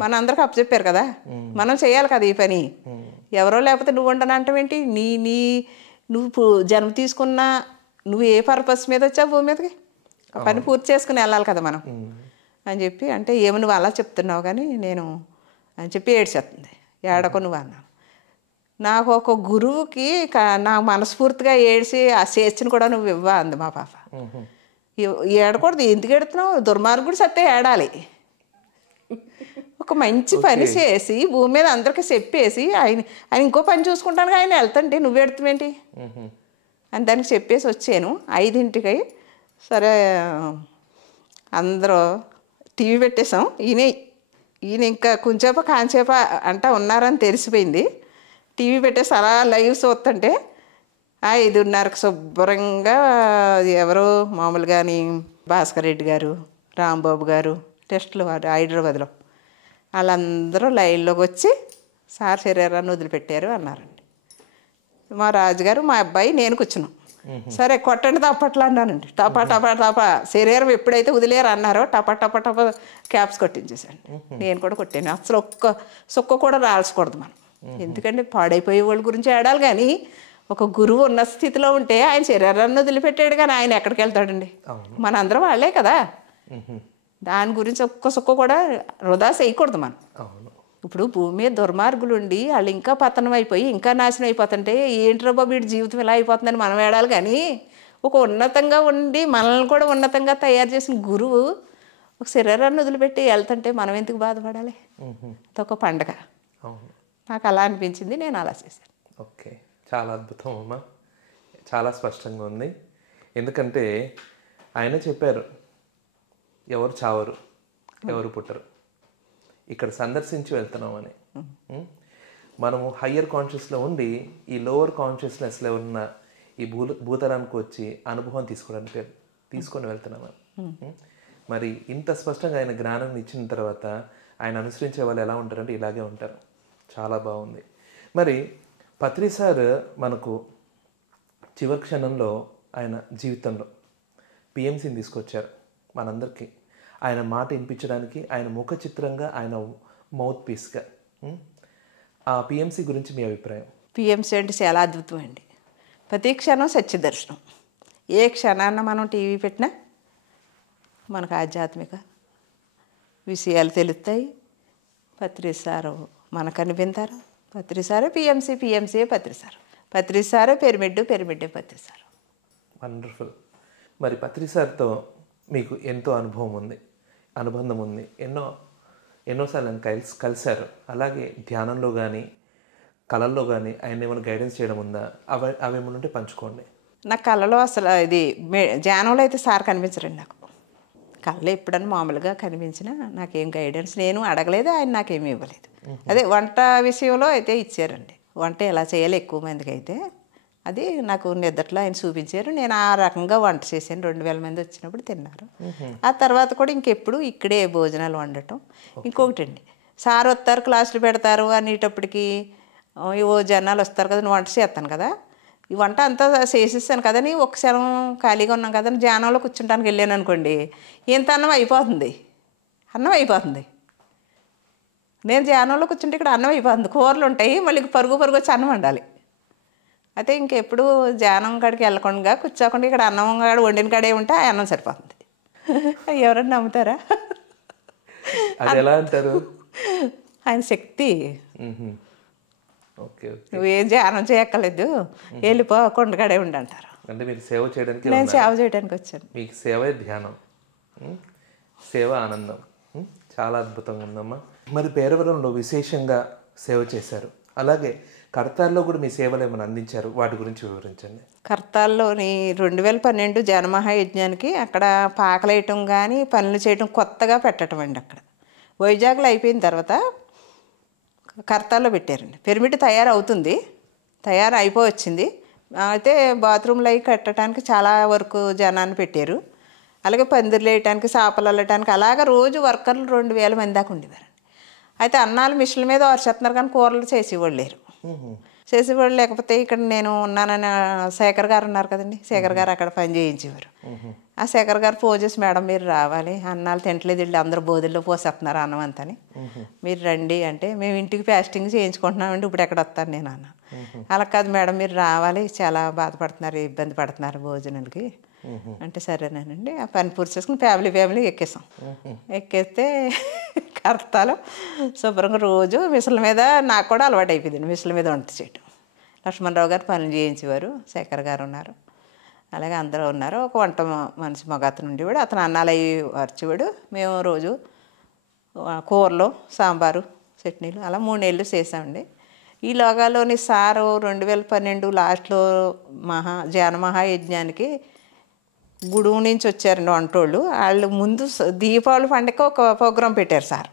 మన అందరికి అప్పచెప్పారు కదా, మనం చేయాలి కదా ఈ పని. ఎవరో లేకపోతే నువ్వు ఉండనంటావు ఏంటి? నువ్వు జన్మ తీసుకున్నా నువ్వు ఏ పర్పస్ మీద వచ్చావు భూమి మీదకి, ఆ పని పూర్తి చేసుకుని వెళ్ళాలి కదా మనం అని చెప్పి. అంటే ఏమి నువ్వు అలా చెప్తున్నావు కానీ నేను అని చెప్పి ఏడ్చేస్తుంది. ఏడకు నువ్వు అన్నాను. నాకు ఒక గురువుకి నా మనస్ఫూర్తిగా ఏడ్చి ఆ స్వేచ్ఛను కూడా నువ్వు ఇవ్వా అంది మా పాప. ఏడకూడదు, ఎందుకు ఏడుతున్నావు? దుర్మార్గుడు సత్తే ఏడాలి. ఒక మంచి పని చేసి భూమి మీద అందరికీ చెప్పేసి ఆయన ఇంకో పని చూసుకుంటాను ఆయన వెళ్తాంటే నువ్వు ఎడుతావేంటి అని దానికి చెప్పేసి వచ్చాను 5ంటికి. సరే అందరూ టీవీ పెట్టేసాం. ఈయన ఇంకా కొంచెంసేపు కాంచేప అంటా ఉన్నారని తెలిసిపోయింది. టీవీ పెట్టేసి అలా లైవ్ చూస్తుంటే 5:30కి శుభ్రంగా ఎవరో మామూలుగాని భాస్కర్ రెడ్డి గారు, రాంబాబు గారు టెస్టులు వారు హైదరాబాద్లో వాళ్ళందరూ లైన్లోకి వచ్చి సార్ శరీరాన్ని వదిలిపెట్టారు అన్నారండి. మా రాజుగారు, మా అబ్బాయి, నేను కూర్చున్నాం. సరే కొట్టండి తప్పట్లు అన్నానండి. టపా టపా టపా శరీరం ఎప్పుడైతే వదిలేరు అన్నారో టపా టపా టపా క్యాప్స్ కొట్టించేసాను. నేను కూడా కొట్టాను. అసలు ఒక్క సుక్క కూడా రాల్చకూడదు మనం. ఎందుకంటే పాడైపోయే వాళ్ళ గురించి ఆడాలి. కానీ ఒక గురువు ఉన్న స్థితిలో ఉంటే ఆయన శరీరాన్ని వదిలిపెట్టాడు కానీ ఆయన ఎక్కడికి వెళ్తాడండి? మనందరం వాళ్ళే కదా. దాని గురించి ఒక్క సుక్క కూడా వృధా చేయకూడదు మనం. ఇప్పుడు భూమి మీద దుర్మార్గులు ఉండి వాళ్ళు ఇంకా పతనం అయిపోయి ఇంకా నాశనం అయిపోతుంటే ఏంట్రా బాబు వీడి జీవితం ఇలా అయిపోతుందని మనం ఏడాలి. కానీ ఒక ఉన్నతంగా ఉండి మనల్ని కూడా ఉన్నతంగా తయారు చేసిన గురువు ఒక శరీరాన్ని వదిలిపెట్టి వెళ్తుంటే మనం ఎందుకు బాధపడాలి? అదొక పండగ. నాకు అలా అనిపించింది, నేను అలా చేశాను. ఓకే, చాలా అద్భుతం అమ్మా, చాలా స్పష్టంగా ఉంది. ఎందుకంటే ఆయన చెప్పారు, ఎవరు చావరు, ఎవరు పుట్టరు, ఇక్కడ సందర్శించి వెళ్తున్నామని. మనము హయ్యర్ కాన్షియస్లో ఉండి ఈ లోవర్ కాన్షియస్నెస్లో ఉన్న ఈ భూతలానికి వచ్చి అనుభవం తీసుకొని వెళ్తున్నామని. మరి ఇంత స్పష్టంగా ఆయన జ్ఞానాన్ని ఇచ్చిన తర్వాత ఆయన అనుసరించే వాళ్ళు ఎలా ఉంటారంటే ఇలాగే ఉంటారు. చాలా బాగుంది. మరి పత్రి సార్ మనకు చివరి క్షణంలో ఆయన జీవితంలో పిఎంసిని తీసుకొచ్చారు మనందరికీ. ఆయన మాట వినిపించడానికి, ఆయన ముఖ చిత్రంగా, ఆయన మౌత్ పీస్గా. ఆ పిఎంసి గురించి మీ అభిప్రాయం? పిఎంసి అంటే చాలా అద్భుతం అండి. ప్రతి క్షణం సత్యదర్శనం. ఏ క్షణాన్న మనం టీవీ పెట్టినా మనకు ఆధ్యాత్మిక విషయాలు తెలుస్తాయి. పత్రి సారు మనకు అనిపించారు. పత్రి సారే పిఎంసి, పిఎంసీ పత్రి సారు, పత్రి సారే పిరమిడ్డే పత్రి సారు. వండర్ఫుల్. మరి పత్రి సార్తో మీకు ఎంతో అనుబంధం ఉంది. ఎన్నోసార్లు ఆయన కలిశారు. అలాగే ధ్యానంలో కానీ కళల్లో కానీ ఆయన ఏమైనా గైడెన్స్ చేయడం ఉందా? అవి ఏమైనా ఉంటే పంచుకోండి. నా కళలో అసలు ఇది ధ్యానంలో అయితే సార్ కనిపించరండి. నాకు కళలో ఎప్పుడన్నా మామూలుగా కనిపించినా నాకేం గైడెన్స్ నేను అడగలేదు, ఆయన నాకేమీ ఇవ్వలేదు. అదే వంట విషయంలో అయితే ఇచ్చారండి. వంట ఎలా చేయాలి ఎక్కువ మందికి అయితే అది నాకు నిద్రలో ఆయన చూపించారు. నేను ఆ రకంగా వంట చేశాను. 2000 మంది వచ్చినప్పుడు తిన్నారు. ఆ తర్వాత కూడా ఇంకెప్పుడు ఇక్కడే భోజనాలు వండటం. ఇంకొకటి అండి, సార్ వస్తారు క్లాసులు పెడతారు అనేటప్పటికి ఓ జనాలు వస్తారు కదా, నేను వంట చేస్తాను కదా, ఈ వంట అంతా చేసేస్తాను కదని ఒక క్షణం ఖాళీగా ఉన్నాం కదా ధ్యానంలో కూర్చుంటానికి వెళ్ళాను అనుకోండి, ఇంత అన్నం అయిపోతుంది. నేను ధ్యానంలో కూర్చుంటే ఇక్కడ అన్నం అయిపోతుంది. కూరలు ఉంటాయి, మళ్ళీ పరుగు వచ్చి అన్నం వండాలి. అయితే ఇంకెప్పుడు ధ్యానం కాడికి వెళ్ళకుండా కూర్చోకుండా ఇక్కడ అన్నం కాడ వండిన కాడే ఉంటే ఆ అన్నం సరిపోతుంది. ఎవరన్నా నమ్ముతారా? అది ఎలా అంటారు? ఆయన శక్తి. మ్మ్హ. Okay okay. నువ్వేం ధ్యానం చేయక్కర్లేదు, వెళ్ళిపో కొండకాడే ఉండి అంటారు. అంటే మీరు సేవ చేయడానికి నేను సేవ చేయడానికి వచ్చాను. మీకు సేవే ధ్యానం, సేవ ఆనందం. చాలా అద్భుతంగా ఉందమ్మా. మరి పేరవరంలో విశేషంగా సేవ చేశారు, అలాగే కడతాల్లో కూడా మీ సేవలు ఏమైనా అందించారు, వాటి గురించి వివరించండి. కర్తాల్లోని 2012 జనమహాయజ్ఞానికి అక్కడ పాకలేయటం కానీ పనులు చేయటం కొత్తగా పెట్టడం అండి. అక్కడ వైజాగ్లో అయిపోయిన తర్వాత కర్తాల్లో పెట్టారండి. పిరమిడ్ తయారు అయిపోవచ్చింది. అయితే బాత్రూమ్లు అవి కట్టడానికి చాలా వరకు జనాన్ని పెట్టారు. అలాగే పందిర్లు వేయటానికి, చేపలు అల్లటానికి అలాగే రోజు వర్కర్లు 2000 మంది దాకా ఉండేవారండి. అయితే అన్నాలు మిషన్ల మీద వారు చెప్తున్నారు కానీ కూరలు చేసేవాళ్ళు లేరు. చేసేవాళ్ళు లేకపోతే ఇక్కడ నేను ఉన్నానని శేఖర్ గారు ఉన్నారు కదండి, శేఖర్ గారు అక్కడ పని చేయించేవారు. ఆ శేఖర్ గారు ఫోన్ చేసి, మేడం మీరు రావాలి, అన్నాలు తింటలేదు వీళ్ళు, అందరూ బోధుల్లో పోసేస్తున్నారు అన్నం అంతని, మీరు రండి అంటే, మేము ఇంటికి ఫాస్టింగ్ చేయించుకుంటున్నామండి, ఇప్పుడు ఎక్కడ వస్తాను నేను అన్న. అలా కాదు మేడం మీరు రావాలి, చాలా బాధపడుతున్నారు, ఇబ్బంది పడుతున్నారు భోజనాలకి అంటే, సరేనండి. ఆ పని పూర్తి చేసుకుని ఫ్యామిలీ ఎక్కేసాం. ఎక్కేస్తే కర్తాలో శుభ్రంగా రోజు మిషన్ల మీద, నాకు కూడా అలవాటు అయిపోయింది మిషన్ల మీద వంట చేయటం. లక్ష్మణరావు గారు పనులు చేయించేవారు, శేఖర్ గారు ఉన్నారు, అలాగే అందరూ ఉన్నారు. ఒక వంట మనిషి మగతను ఉండేవాడు, అతను అన్నాలు అవి వచ్చేవాడు. మేము రోజు కూరలు, సాంబారు, చట్నీలు అలా 3 నెలలు చేసామండి. ఈ లోగాలోని సారు 2012 లాస్ట్లో జనమహాయజ్ఞానికి గుడువు నుంచి వచ్చారండి వంటోళ్ళు. వాళ్ళు ముందు దీపావళి పండుగ ఒక ప్రోగ్రాం పెట్టారు సార్.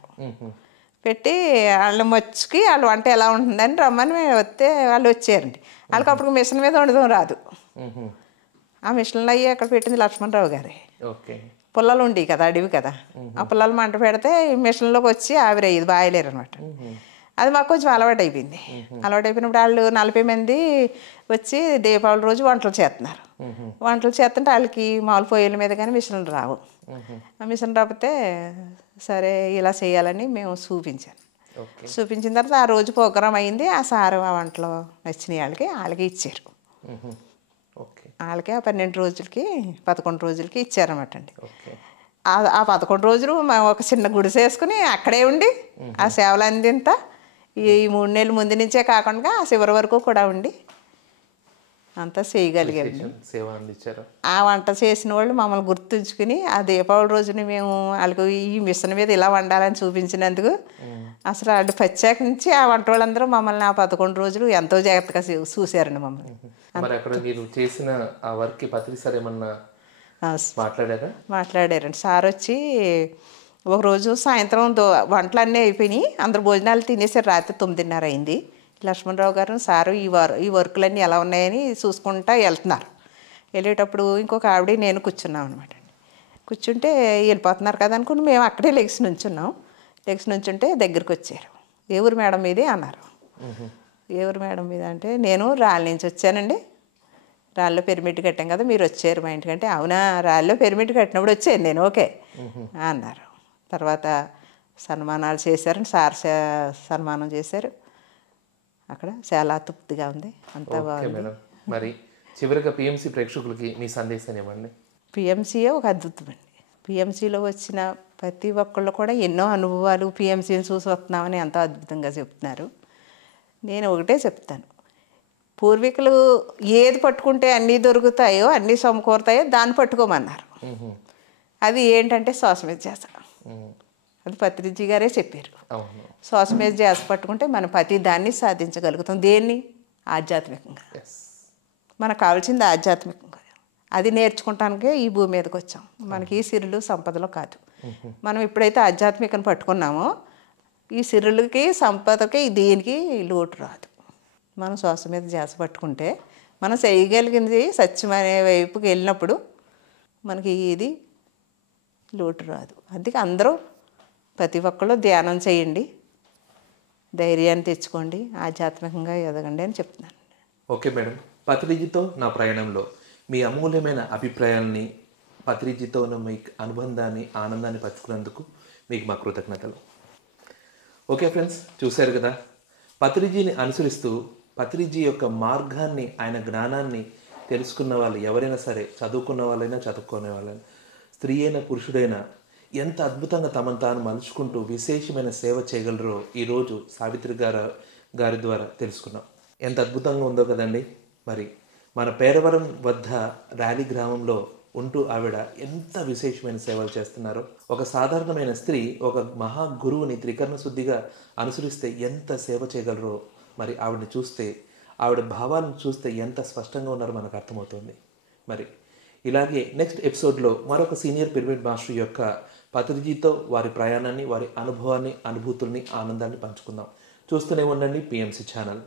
పెట్టి వాళ్ళ మచ్చుకి వాళ్ళ వంట ఎలా ఉంటుందని రమ్మని వస్తే వాళ్ళు వచ్చారండి. వాళ్ళకి అప్పుడు మిషన్ మీద వండడం రాదు. ఆ మిషన్లు అయ్యి అక్కడ పెట్టింది లక్ష్మణరావు గారే. పుల్లలు ఉండేవి కదా, అడివి కదా, ఆ పుల్లలు మంట పెడితే ఈ మిషన్లోకి వచ్చి ఆవిరయ్యేది, బాయలేరు అనమాట. అది మాకు కొంచెం అలవాటు అయిపోయింది. అలవాటు అయిపోయినప్పుడు వాళ్ళు 40 మంది వచ్చి దీపావళి రోజు వంటలు చేస్తుంటే వాళ్ళకి మామూలు పొయ్యిల మీద కానీ మిషన్లు రావు. ఆ మిషన్ రాకపోతే సరే ఇలా చేయాలని మేము చూపించిన తర్వాత ఆ రోజు ప్రోగ్రాం అయింది. ఆ సారు ఆ వంటలు నచ్చిన వాళ్ళకి ఇచ్చారు. వాళ్ళకి ఆ 12 రోజులకి 11 రోజులకి ఇచ్చారన్నమాట అండి. ఆ 11 రోజులు మేము ఒక చిన్న గుడిసె వేసుకుని అక్కడే ఉండి ఆ సేవలు అందింత ఈ 3 నెలలు ముందు నుంచే కాకుండా ఆ చివరి వరకు కూడా ఉండి అంతా చేయగలిగాము. ఆ వంట చేసిన వాళ్ళు మమ్మల్ని గుర్తుంచుకుని ఆ దీపావళి రోజుని మేము వాళ్ళకి ఈ మిషన్ మీద ఇలా వండాలని చూపించినందుకు అసలు వాళ్ళు ప్రత్యేకించి ఆ వంట వాళ్ళందరూ మమ్మల్ని ఆ 11 రోజులు ఎంతో జాగ్రత్తగా చూశారండి మమ్మల్ని. మాట్లాడారండి. సార్ వచ్చి ఒకరోజు సాయంత్రం వంటలన్నీ అయిపోయినాయి, అందరు భోజనాలు తినేసారు. రాత్రి 9:30 అయింది. లక్ష్మణరావు గారు సారు ఈ వర్కులన్నీ ఎలా ఉన్నాయని చూసుకుంటా వెళ్తున్నారు. వెళ్ళేటప్పుడు ఇంకొక ఆవిడ నేను కూర్చున్నాం అనమాట. కూర్చుంటే వెళ్ళిపోతున్నారు కదా అనుకుని మేము అక్కడే లెగ్స్ నుంచుంటే దగ్గరికి వచ్చారు. ఏ ఊరు మేడం మీది అన్నారు. ఏ ఊరు మేడం మీద అంటే, నేను రాళ్ళ నుంచి వచ్చానండి, రాళ్ళలో పిరమిడ్ కట్టాం కదా, మీరు వచ్చారు మా ఇంటికంటే, అవునా రాళ్ళలో పిరమిడ్ కట్టినప్పుడు వచ్చాను నేను, ఓకే అన్నారు. తర్వాత సన్మానాలు చేశారని సార్ సన్మానం చేశారు. అక్కడ చాలా తృప్తిగా ఉంది, అంతా బాగుంది. మరి చివరిగా పిఎంసి ప్రేక్షకులకి మీ సందేశం ఏమండి? పిఎంసీయే ఒక అద్భుతం అండి. పిఎంసీలో వచ్చిన ప్రతి ఒక్కళ్ళు కూడా ఎన్నో అనుభవాలు పిఎంసీని చూసి వస్తున్నామని ఎంతో అద్భుతంగా చెప్తున్నారు. నేను ఒకటే చెప్తాను, పూర్వీకులు ఏది పట్టుకుంటే అన్నీ దొరుకుతాయో అన్నీ సమకూరుతాయో దాన్ని పట్టుకోమన్నారు. అది ఏంటంటే శ్వాస మీద ధ్యాస. అది పత్రిజీ గారే చెప్పారు. శ్వాస మీద ధ్యాస పట్టుకుంటే మనం ప్రతి దాన్ని సాధించగలుగుతాం. దేన్ని? ఆధ్యాత్మికంగా. మనకు కావాల్సింది ఆధ్యాత్మికంగా. అది నేర్చుకుంటానికే ఈ భూమి మీదకి వచ్చాం. మనకి ఈ సిరులు సంపదలు కాదు. మనం ఎప్పుడైతే ఆధ్యాత్మికను పట్టుకున్నామో ఈ సిరులకి సంపదకి దీనికి లోటు రాదు. మనం శ్వాస మీద ధ్యాస పట్టుకుంటే మనం చేయగలిగింది సత్యమనే వైపుకి వెళ్ళినప్పుడు మనకి ఇది లోటు రాదు. అందుకే అందరూ ప్రతి ఒక్కళ్ళు ధ్యానం చేయండి, ధైర్యాన్ని తెచ్చుకోండి, ఆధ్యాత్మికంగా ఎదగండి అని చెప్తున్నాను. ఓకే మేడం, పత్రిజీతో నా ప్రయాణంలో మీ అమూల్యమైన అభిప్రాయాలని, పత్రిజీతో ఉన్న మీ అనుబంధాన్ని, ఆనందాన్ని పంచుకున్నందుకు మీకు మా కృతజ్ఞతలు. ఓకే ఫ్రెండ్స్, చూశారు కదా, పత్రిజీని అనుసరిస్తూ పత్రిజీ యొక్క మార్గాన్ని, ఆయన జ్ఞానాన్ని తెలుసుకున్న వాళ్ళు ఎవరైనా సరే, చదువుకున్న వాళ్ళైనా చదువుకునే వాళ్ళైనా, స్త్రీ అయినా పురుషుడైనా ఎంత అద్భుతంగా తమను తాను మలుచుకుంటూ విశేషమైన సేవ చేయగలరో ఈరోజు సావిత్రి గారి ద్వారా తెలుసుకున్నాం. ఎంత అద్భుతంగా ఉందో కదండి. మరి మన పేరవరం వద్ద ర్యాలీ గ్రామంలో ఉంటూ ఆవిడ ఎంత విశేషమైన సేవలు చేస్తున్నారో, ఒక సాధారణమైన స్త్రీ ఒక మహా గురువుని త్రికరణ శుద్ధిగా అనుసరిస్తే ఎంత సేవ చేయగలరో మరి ఆవిడని చూస్తే, ఆవిడ భావాలను చూస్తే ఎంత స్పష్టంగా ఉన్నారో మనకు అర్థమవుతుంది. మరి ఇలాగే నెక్స్ట్ ఎపిసోడ్లో మరొక సీనియర్ పిరమిడ్ మాస్టర్ యొక్క పత్రిజీతో వారి ప్రయాణాన్ని, వారి అనుభవాన్ని, అనుభూతుల్ని, ఆనందాన్ని పంచుకుందాం. చూస్తూనే ఉండండి పిఎంసి ఛానల్.